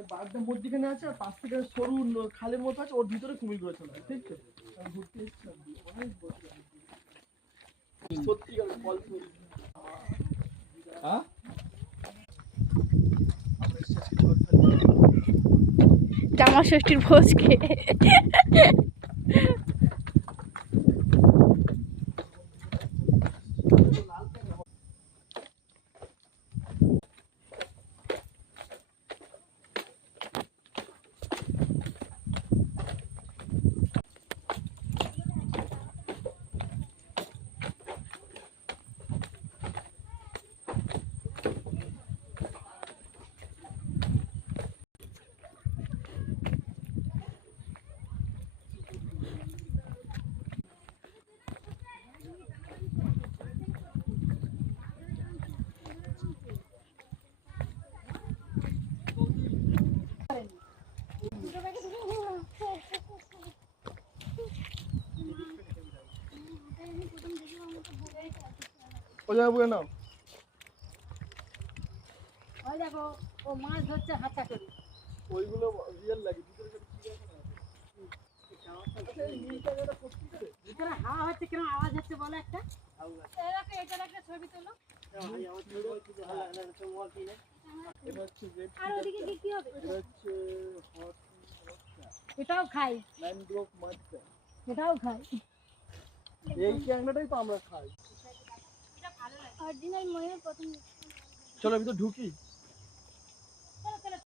মানে বাঘটা মধ্যিখানে আছে আর পাশ থেকে সরু খালের মতো আছে, ওর ভিতরে কুমিরগুলো চলে আসে, ঠিক তো? আমি ঘুরতে এসেছিলাম অনেক বছর আগে। সত্যি ফল হ্যাঁ জামা ষষ্ঠীর ভোজ খেয়ে ও জায়গা বুঝে নাও। ওই দেখো ও মাছ ধরছে হাতা করে। ওইগুলো রিয়েল লাগে ভিতরে ভিতরে হাওয়া হচ্ছে, কিরকম আওয়াজ হচ্ছে বলো একটা। এটার একটা ছবি তোলো। এটা হচ্ছে রেড, আর ওদিকে কি কি হবে? এটা হচ্ছে হট এটাও খাই, ম্যানগ্রোভ মাছটা। এটাও খাই। এই ক্যাংড়াটাই তো আমরা খাই। এটা ভালো লাগে। অরিজিনাল ময়ূর প্রথম। চলো ভিতর ঢুকি।